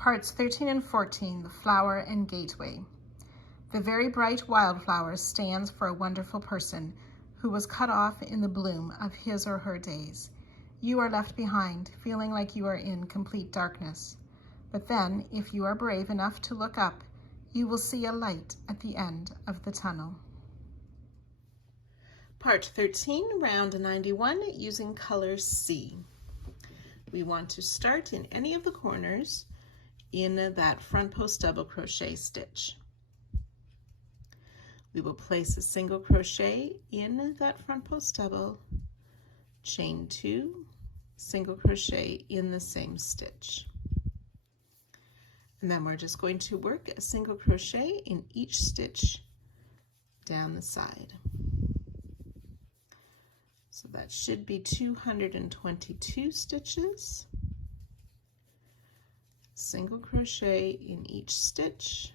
Parts 13 and 14, the flower and gateway. The very bright wildflower stands for a wonderful person who was cut off in the bloom of his or her days. You are left behind, feeling like you are in complete darkness. But then, if you are brave enough to look up, you will see a light at the end of the tunnel. Part 13, round 91, using color C. We want to start in any of the corners in that front post double crochet stitch. We will place a single crochet in that front post double, chain 2, single crochet in the same stitch. And then we're just going to work a single crochet in each stitch down the side. So that should be 222 stitches. Single crochet in each stitch.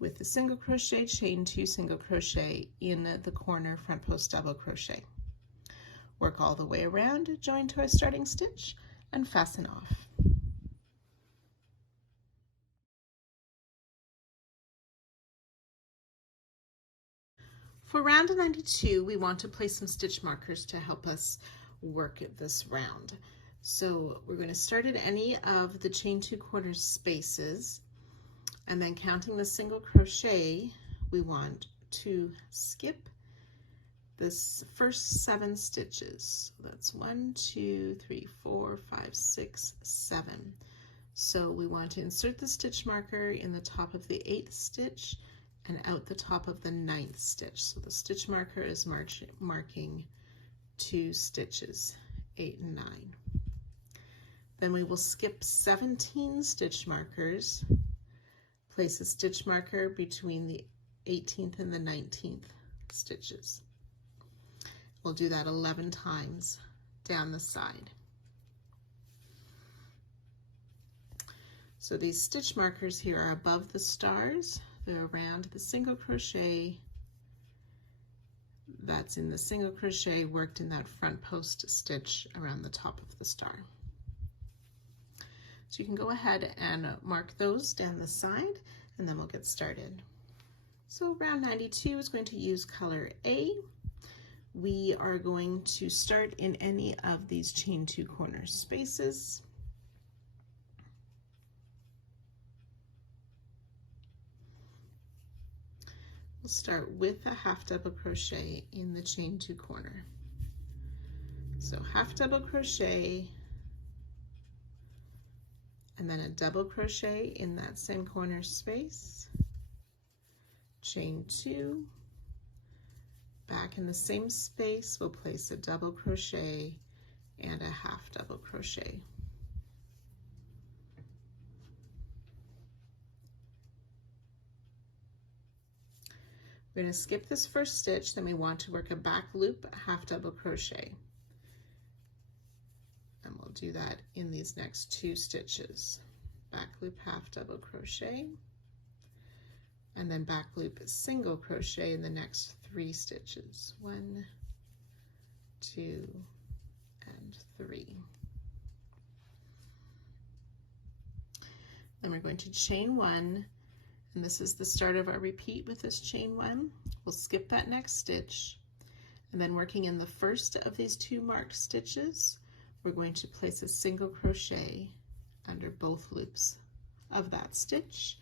With the single crochet, chain 2 single crochet in the corner front post double crochet. Work all the way around, join to our starting stitch, and fasten off. For round 92, we want to place some stitch markers to help us work this round. So we're going to start at any of the chain 2 corner spaces, and then counting the single crochet, we want to skip this first 7 stitches. So that's 1, 2, 3, 4, 5, 6, 7. So we want to insert the stitch marker in the top of the 8th stitch and out the top of the 9th stitch. So the stitch marker is marking 2 stitches, 8 and 9. Then we will skip 17 stitch markers, place a stitch marker between the 18th and the 19th stitches. We'll do that 11 times down the side. So these stitch markers here are above the stars. They're around the single crochet that's in the single crochet worked in that front post stitch around the top of the star. So you can go ahead and mark those down the side, and then we'll get started. So round 92 is going to use color A. We are going to start in any of these chain 2 corner spaces. We'll start with a half double crochet in the chain 2 corner. So half double crochet, and then a double crochet in that same corner space, chain 2, back in the same space we'll place a double crochet and a half double crochet. We're going to skip this first stitch, then we want to work a back loop, half double crochet. And we'll do that in these next 2 stitches. Back loop, half double crochet, and then back loop, single crochet in the next 3 stitches. 1, 2, and 3. Then we're going to chain 1, and this is the start of our repeat with this chain 1. We'll skip that next stitch, and then working in the first of these 2 marked stitches, we're going to place a single crochet under both loops of that stitch.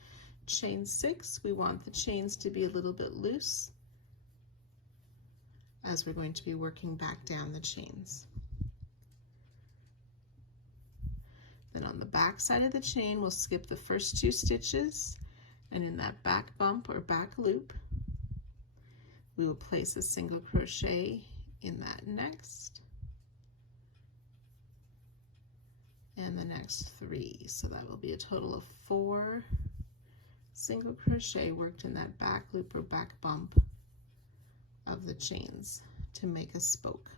Chain 6, we want the chains to be a little bit loose as we're going to be working back down the chains. Then on the back side of the chain, we'll skip the first 2 stitches, and in that back bump or back loop, we will place a single crochet in that next and the next 3. So that will be a total of 4 single crochet worked in that back loop or back bump of the chains to make a spoke.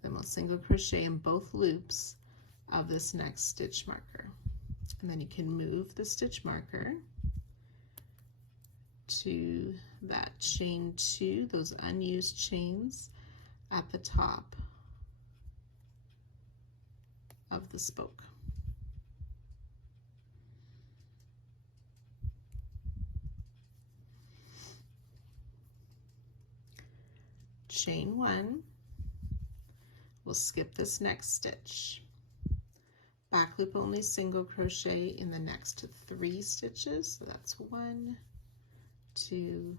Then we'll single crochet in both loops of this next stitch marker, and then you can move the stitch marker to that chain 2, those unused chains at the top the spoke. Chain 1, we'll skip this next stitch. Back loop only single crochet in the next 3 stitches, so that's 1, 2,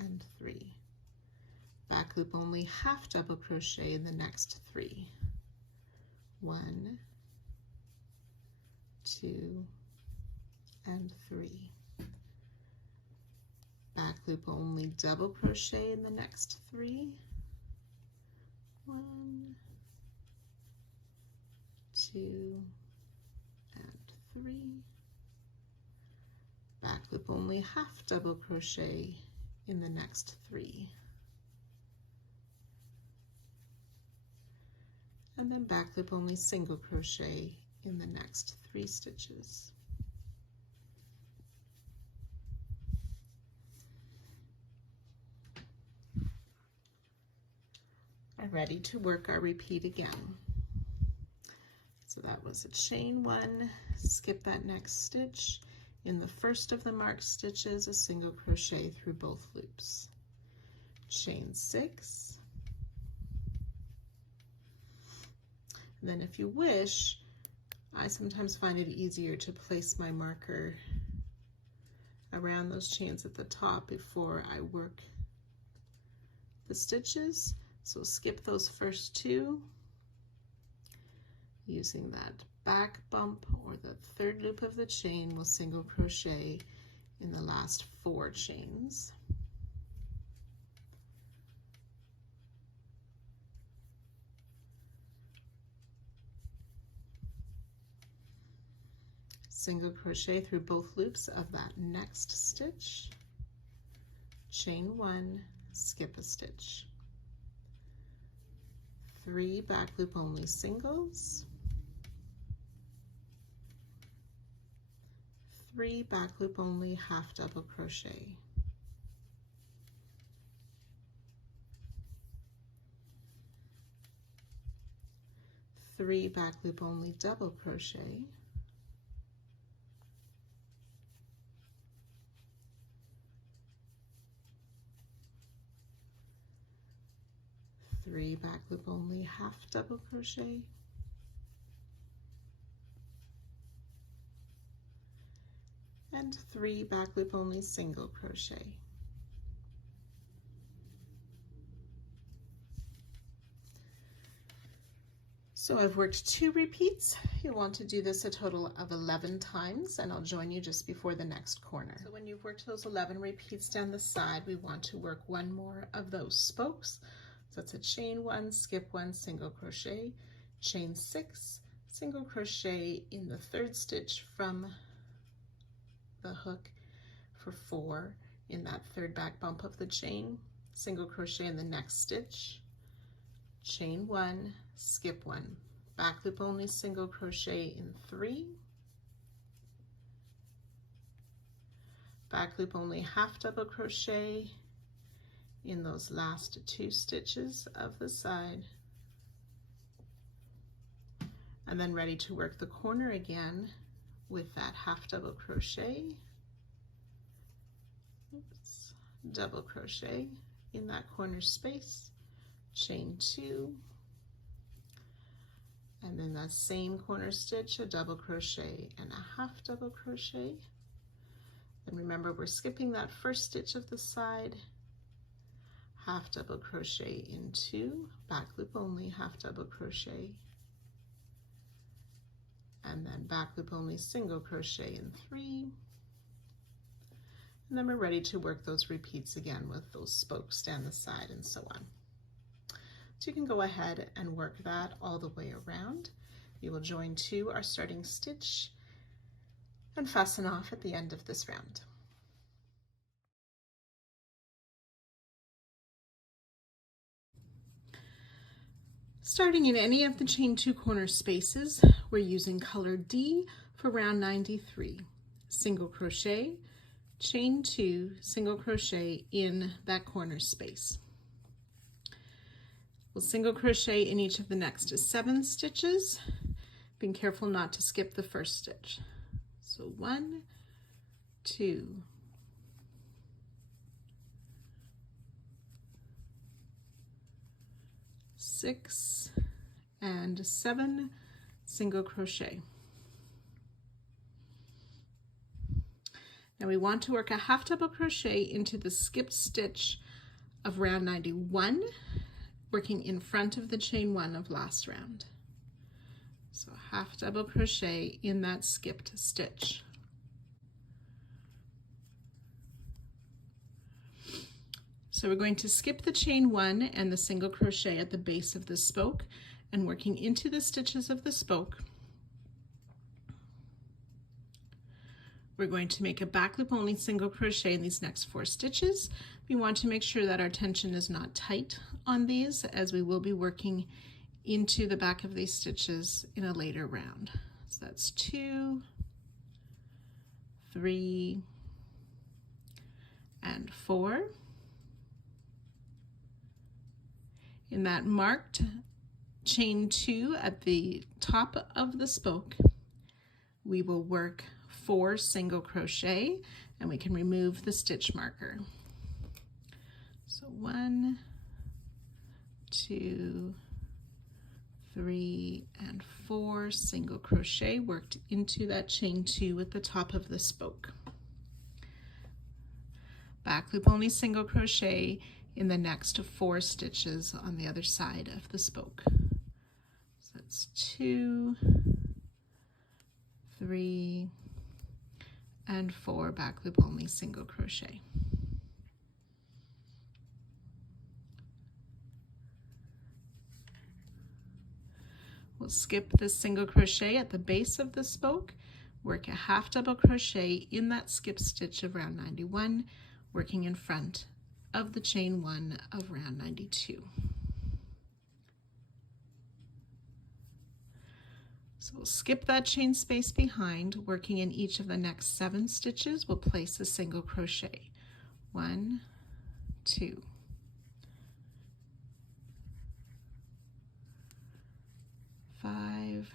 and 3. Back loop only half double crochet in the next 3. 1, 2, and 3. Back loop only double crochet in the next 3. 1, 2, and 3. Back loop only half double crochet in the next 3. And then back loop only single crochet in the next 3 stitches. And ready to work our repeat again. So that was a chain 1, skip that next stitch. In the first of the marked stitches, a single crochet through both loops. Chain 6. And then if you wish, I sometimes find it easier to place my marker around those chains at the top before I work the stitches. So skip those first 2 using that back bump or the 3rd loop of the chain. We'll single crochet in the last 4 chains. Single crochet through both loops of that next stitch, chain 1, skip a stitch. 3 back loop only singles, 3 back loop only half double crochet, 3 back loop only double crochet, 3 back loop only half double crochet, and 3 back loop only single crochet. So I've worked 2 repeats. You'll want to do this a total of 11 times, and I'll join you just before the next corner. So when you've worked those 11 repeats down the side, we want to work 1 more of those spokes. So it's a chain 1, skip 1, single crochet, chain 6, single crochet in the 3rd stitch from the hook for 4 in that 3rd back bump of the chain, single crochet in the next stitch, chain 1, skip 1, back loop only single crochet in 3, back loop only half double crochet in those last 2 stitches of the side, and then ready to work the corner again with that half double crochet, double crochet in that corner space, chain 2, and then that same corner stitch, a double crochet and a half double crochet. And remember, we're skipping that 1st stitch of the side, half double crochet in 2, back loop only half double crochet, and then back loop only single crochet in 3, and then we're ready to work those repeats again with those spokes down the side and so on. So you can go ahead and work that all the way around. You will join to our starting stitch and fasten off at the end of this round. Starting in any of the chain 2 corner spaces, we're using color D for round 93. Single crochet, chain 2, single crochet in that corner space. We'll single crochet in each of the next 7 stitches being careful not to skip the first stitch. So 1, 2, 6 and 7 single crochet. Now we want to work a half double crochet into the skipped stitch of round 91, working in front of the chain 1 of last round. So half double crochet in that skipped stitch. So we're going to skip the chain 1 and the single crochet at the base of the spoke, and working into the stitches of the spoke, we're going to make a back loop only single crochet in these next 4 stitches. We want to make sure that our tension is not tight on these, as we will be working into the back of these stitches in a later round. So that's 2, 3, and 4. In that marked chain 2 at the top of the spoke, we will work 4 single crochet, and we can remove the stitch marker. So 1, 2, 3, and 4 single crochet worked into that chain 2 at the top of the spoke. Back loop only single crochet in the next 4 stitches on the other side of the spoke. So that's 2, 3, and 4 back loop only single crochet. We'll skip the single crochet at the base of the spoke, work a half double crochet in that skip stitch of round 91, working in front of the chain 1 of round 92. So we'll skip that chain space behind, working in each of the next 7 stitches. We'll place a single crochet. 1, 2, 5,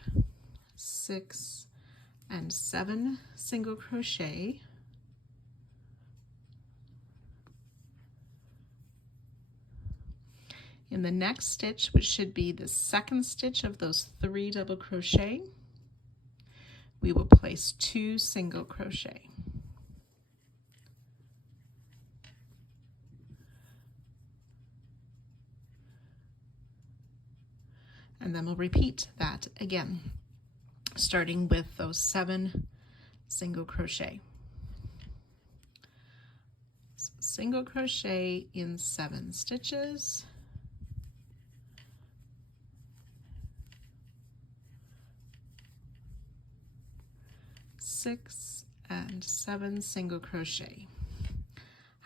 6, and 7 single crochet. In the next stitch, which should be the second stitch of those 3 double crochet, we will place 2 single crochet. And then we'll repeat that again, starting with those 7 single crochet. So single crochet in 7 stitches. Six and 7 single crochet.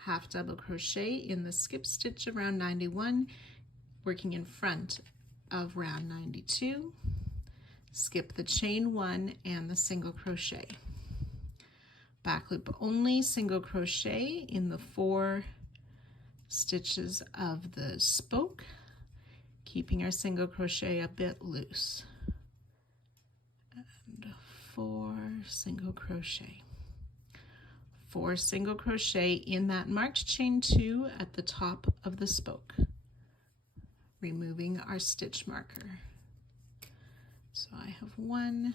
Half double crochet in the skip stitch of round 91, working in front of round 92. Skip the chain 1 and the single crochet. Back loop only single crochet in the 4 stitches of the spoke, keeping our single crochet a bit loose. And 4 single crochet. 4 single crochet in that marked chain 2 at the top of the spoke, removing our stitch marker. So I have 1,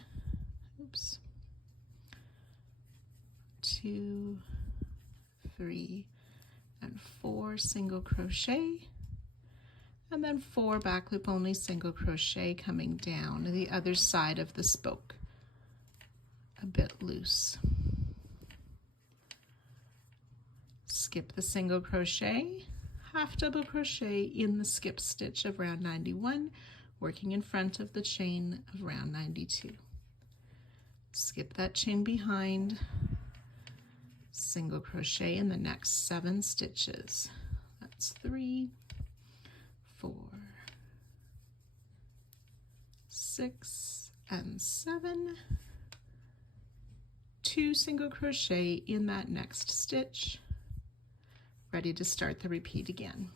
2, 3, and 4 single crochet, and then 4 back loop only single crochet coming down the other side of the spoke, a bit loose. Skip the single crochet, half double crochet in the skip stitch of round 91, working in front of the chain of round 92. Skip that chain behind, single crochet in the next 7 stitches. That's 3, 4, 6, and 7. 2 single crochet in that next stitch, ready to start the repeat again.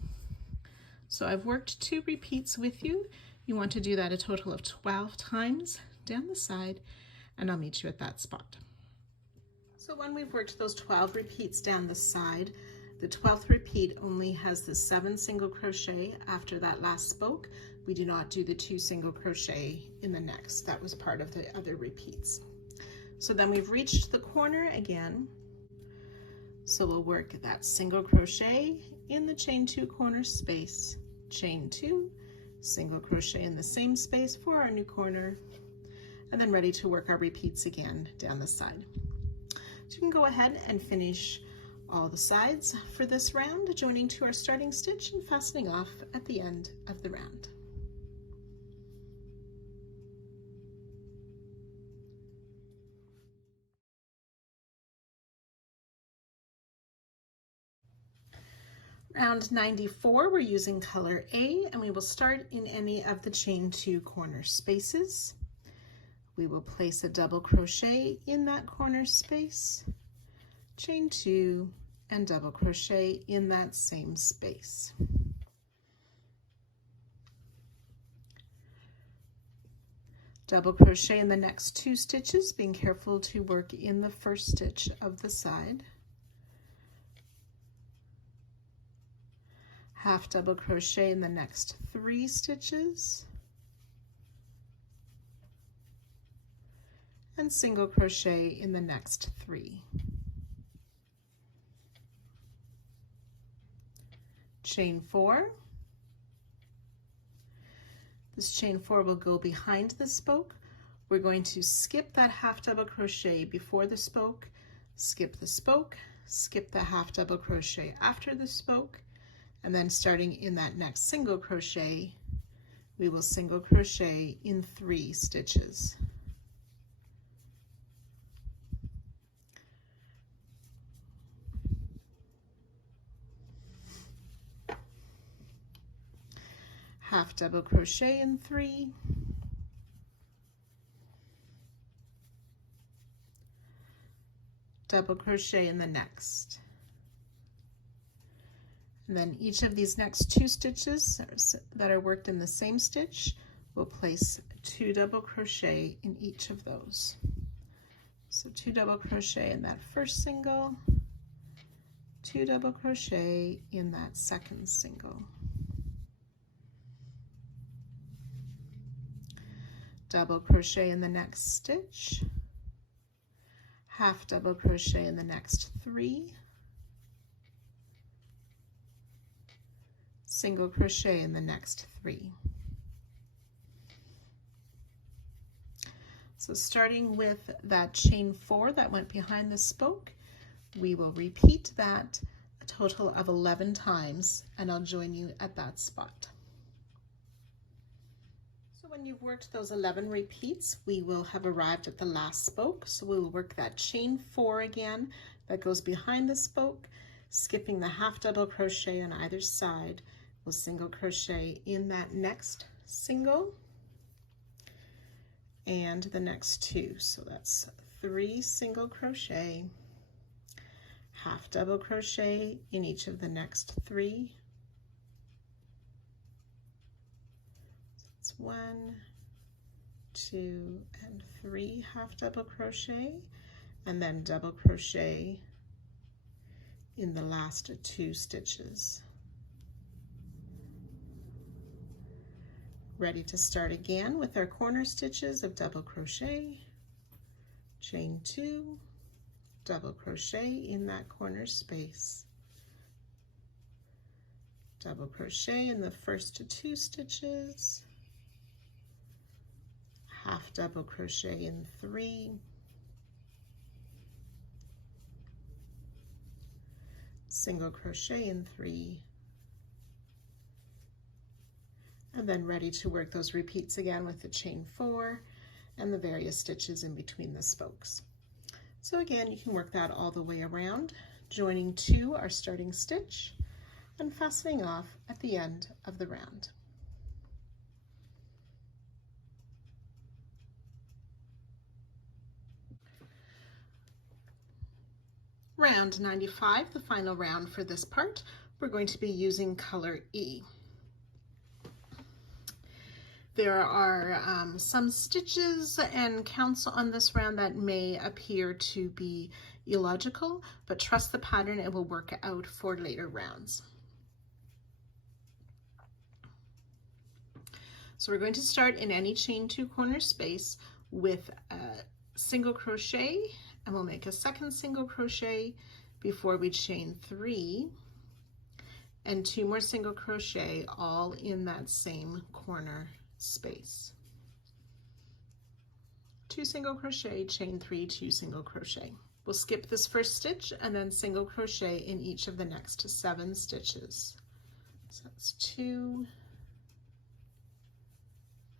So I've worked 2 repeats with you. You want to do that a total of 12 times down the side, and I'll meet you at that spot. So when we've worked those 12 repeats down the side, the 12th repeat only has the 7 single crochet after that last spoke. We do not do the 2 single crochet in the next. That was part of the other repeats. So then we've reached the corner again. So we'll work that single crochet in the chain 2 corner space, chain 2, single crochet in the same space for our new corner, and then ready to work our repeats again down the side. So you can go ahead and finish all the sides for this round, joining to our starting stitch and fastening off at the end of the round. Round 94, we're using color A, and we will start in any of the chain 2 corner spaces. We will place a double crochet in that corner space, chain 2, and double crochet in that same space. Double crochet in the next 2 stitches, being careful to work in the first stitch of the side. Half double crochet in the next 3 stitches, and single crochet in the next 3. Chain 4. This chain 4 will go behind the spoke. We're going to skip that half double crochet before the spoke, skip the spoke, skip the half double crochet after the spoke, and then starting in that next single crochet, we will single crochet in 3 stitches. Half double crochet in 3, double crochet in the next. And then each of these next 2 stitches that are worked in the same stitch, we'll place 2 double crochet in each of those. So 2 double crochet in that first single, 2 double crochet in that second single. Double crochet in the next stitch, half double crochet in the next 3, single crochet in the next 3. So starting with that chain 4 that went behind the spoke, we will repeat that a total of 11 times, and I'll join you at that spot. So when you've worked those 11 repeats, we will have arrived at the last spoke. So we'll work that chain 4 again that goes behind the spoke, skipping the half double crochet on either side. We'll single crochet in that next single and the next 2. So that's 3 single crochet, half double crochet in each of the next 3. So it's 1, 2, and 3 half double crochet, and then double crochet in the last 2 stitches. Ready to start again with our corner stitches of double crochet, chain 2, double crochet in that corner space, double crochet in the first 2 stitches, half double crochet in 3, single crochet in 3, and then ready to work those repeats again with the chain 4 and the various stitches in between the spokes. So again, you can work that all the way around, joining to our starting stitch and fastening off at the end of the round. Round 95, the final round for this part, we're going to be using color E. There are some stitches and counts on this round that may appear to be illogical, but trust the pattern, it will work out for later rounds. So we're going to start in any chain 2-corner space with a single crochet, and we'll make a second single crochet before we chain 3 and 2 more single crochet, all in that same corner space. 2 single crochet, chain 3, 2 single crochet. We'll skip this first stitch and then single crochet in each of the next 7 stitches. So that's 2,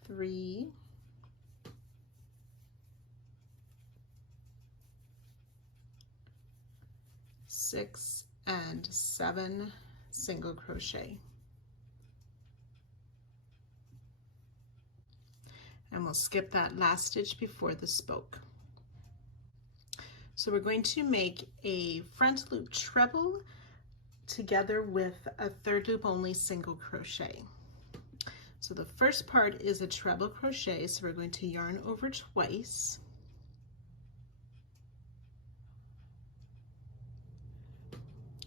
3, 6, and 7 single crochet. And we'll skip that last stitch before the spoke. So we're going to make a front loop treble together with a 3rd loop only single crochet. So the first part is a treble crochet, so we're going to yarn over twice.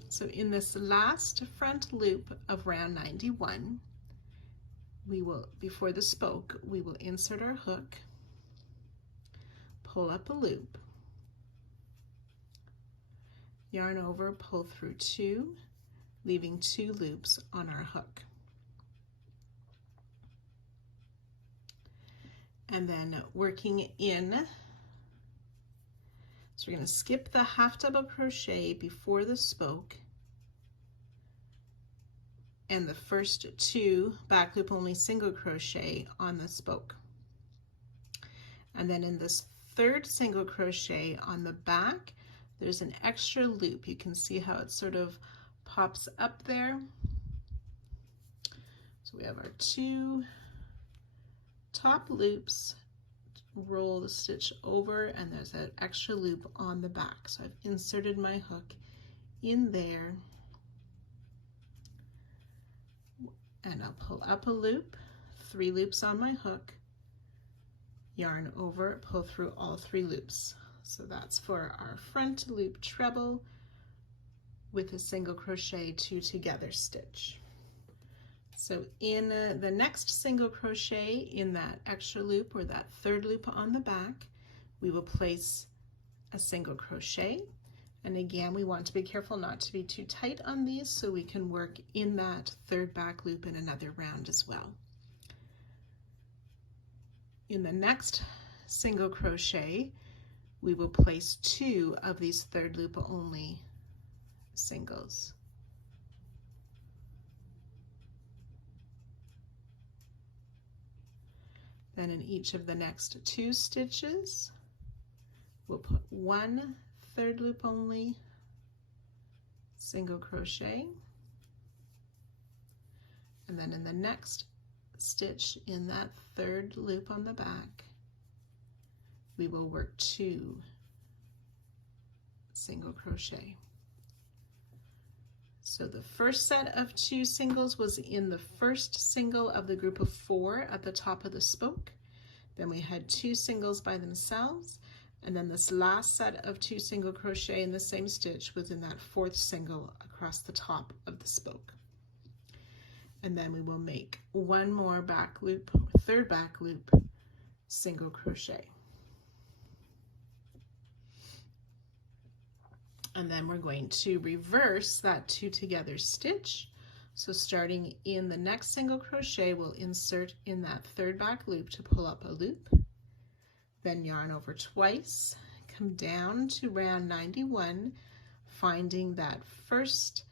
So in this last front loop of round 91, we will, before the spoke, we will insert our hook, pull up a loop, yarn over, pull through 2, leaving 2 loops on our hook. And then working in, so we're going to skip the half double crochet before the spoke and the first 2 back loop only single crochet on the spoke. And then in this 3rd single crochet on the back, there's an extra loop. You can see how it sort of pops up there. So we have our 2 top loops, roll the stitch over, and there's an extra loop on the back. So I've inserted my hook in there, and I'll pull up a loop, 3 loops on my hook, yarn over, pull through all 3 loops. So that's for our front loop treble with a single crochet 2 together stitch. So in the next single crochet in that extra loop or that 3rd loop on the back, we will place a single crochet. And again, we want to be careful not to be too tight on these so we can work in that 3rd back loop in another round as well. In the next single crochet, we will place 2 of these 3rd loop only singles. Then in each of the next 2 stitches, we'll put 1 3rd loop only single crochet, and then in the next stitch in that 3rd loop on the back, we will work 2 single crochet. So the first set of 2 singles was in the first single of the group of 4 at the top of the spoke. Then we had 2 singles by themselves, and then this last set of 2 single crochet in the same stitch was in that 4th single across the top of the spoke. And then we will make 1 more back loop, 3rd back loop, single crochet. And then we're going to reverse that 2 together stitch. So starting in the next single crochet, we'll insert in that 3rd back loop to pull up a loop, then yarn over twice, come down to round 91, finding that first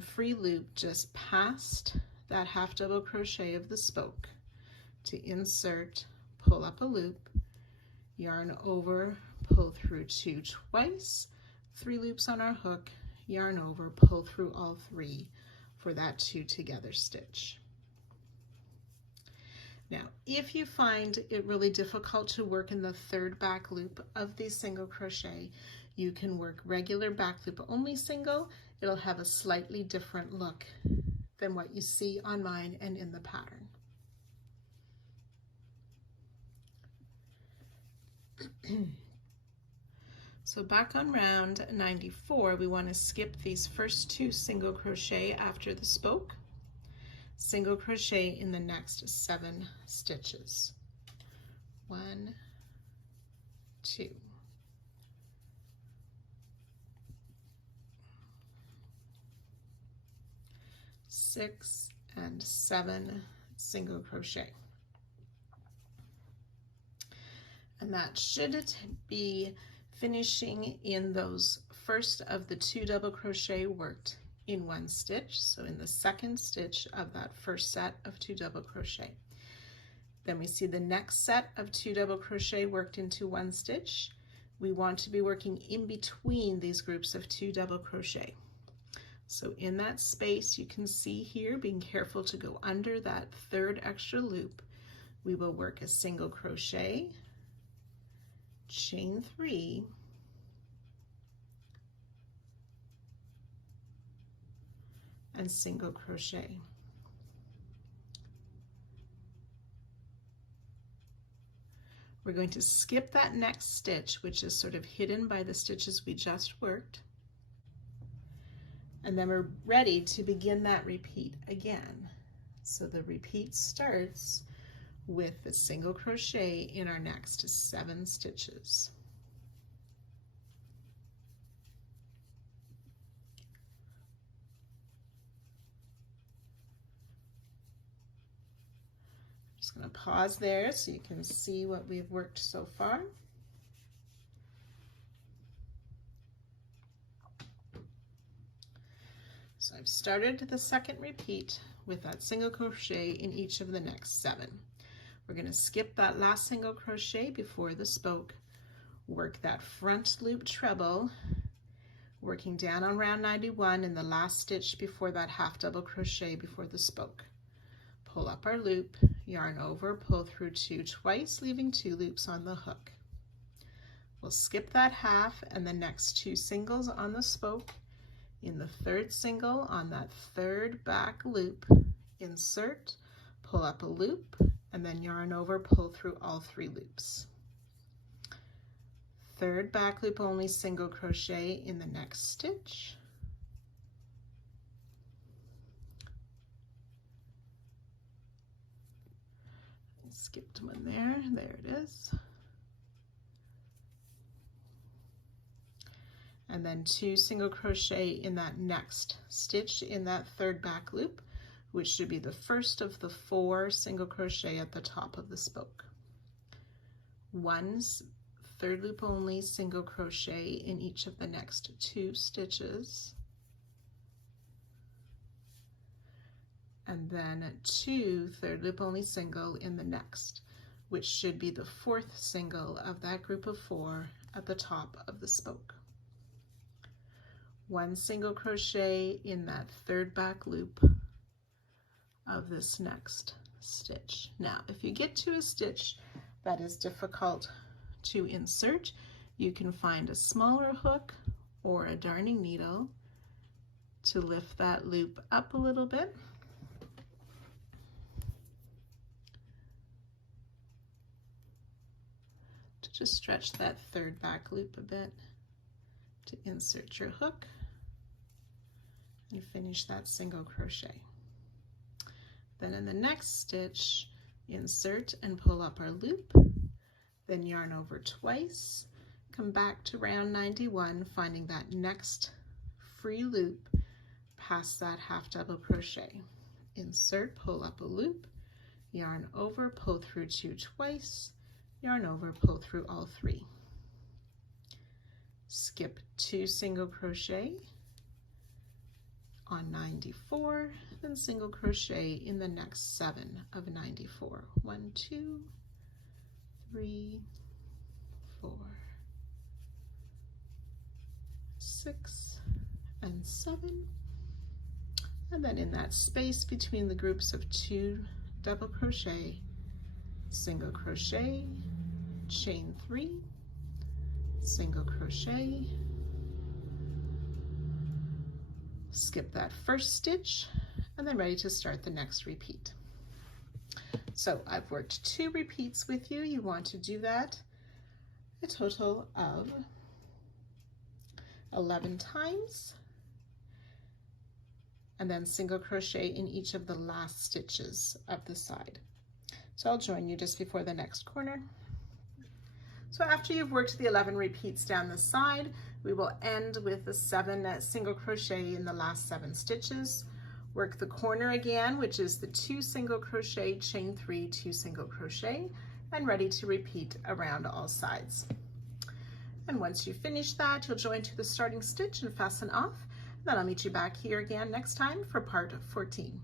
free loop just past that half double crochet of the spoke to insert, pull up a loop, yarn over, pull through 2 twice, 3 loops on our hook, yarn over, pull through all 3 for that 2 together stitch. Now, if you find it really difficult to work in the 3rd back loop of the single crochet, you can work regular back loop only single. It'll have a slightly different look than what you see on mine and in the pattern. So back on round 94, we want to skip these first 2 single crochet after the spoke, single crochet in the next 7 stitches. 1, 2, 6 and 7 single crochet. And that should be finishing in those first of the 2 double crochet worked in 1 stitch, so in the second stitch of that first set of 2 double crochet. Then we see the next set of 2 double crochet worked into 1 stitch. We want to be working in between these groups of 2 double crochet. So in that space, you can see here, being careful to go under that 3rd extra loop, we will work a single crochet, chain 3, and single crochet. We're going to skip that next stitch, which is sort of hidden by the stitches we just worked. And then we're ready to begin that repeat again. So the repeat starts with the single crochet in our next 7 stitches. Just going to pause there so you can see what we've worked so far. So I've started the second repeat with that single crochet in each of the next 7. We're going to skip that last single crochet before the spoke, work that front loop treble, working down on round 91 in the last stitch before that half double crochet before the spoke. Pull up our loop, yarn over, pull through 2 twice, leaving 2 loops on the hook. We'll skip that half and the next 2 singles on the spoke. In the 3rd single on that 3rd back loop, insert, pull up a loop, and then yarn over, pull through all 3 loops. 3rd back loop only, single crochet in the next stitch. Skipped one there it is. And then 2 single crochet in that next stitch in that 3rd back loop, which should be the first of the 4 single crochet at the top of the spoke. 1 3rd loop only, single crochet in each of the next 2 stitches. And then 2 3rd loop only single in the next, which should be the 4th single of that group of 4 at the top of the spoke. 1 single crochet in that 3rd back loop of this next stitch. Now, if you get to a stitch that is difficult to insert, you can find a smaller hook or a darning needle to lift that loop up a little bit. To just stretch that 3rd back loop a bit to insert your hook and finish that single crochet. Then in the next stitch, insert and pull up our loop, then yarn over twice, come back to round 91, finding that next free loop past that half double crochet. Insert, pull up a loop, yarn over, pull through 2 twice, yarn over, pull through all 3. Skip 2 single crochet on 94, then single crochet in the next 7 of 94. 1, 2, 3, 4, 6, and 7. And then in that space between the groups of 2 double crochet, single crochet, chain 3, single crochet, skip that first stitch, and then ready to start the next repeat. So I've worked 2 repeats with you. You want to do that a total of 11 times, and then single crochet in each of the last stitches of the side. So I'll join you just before the next corner. So after you've worked the 11 repeats down the side, we will end with the 7 single crochet in the last 7 stitches. Work the corner again, which is the 2 single crochet, chain 3, 2 single crochet, and ready to repeat around all sides. And once you finish that, you'll join to the starting stitch and fasten off. Then I'll meet you back here again next time for part 14.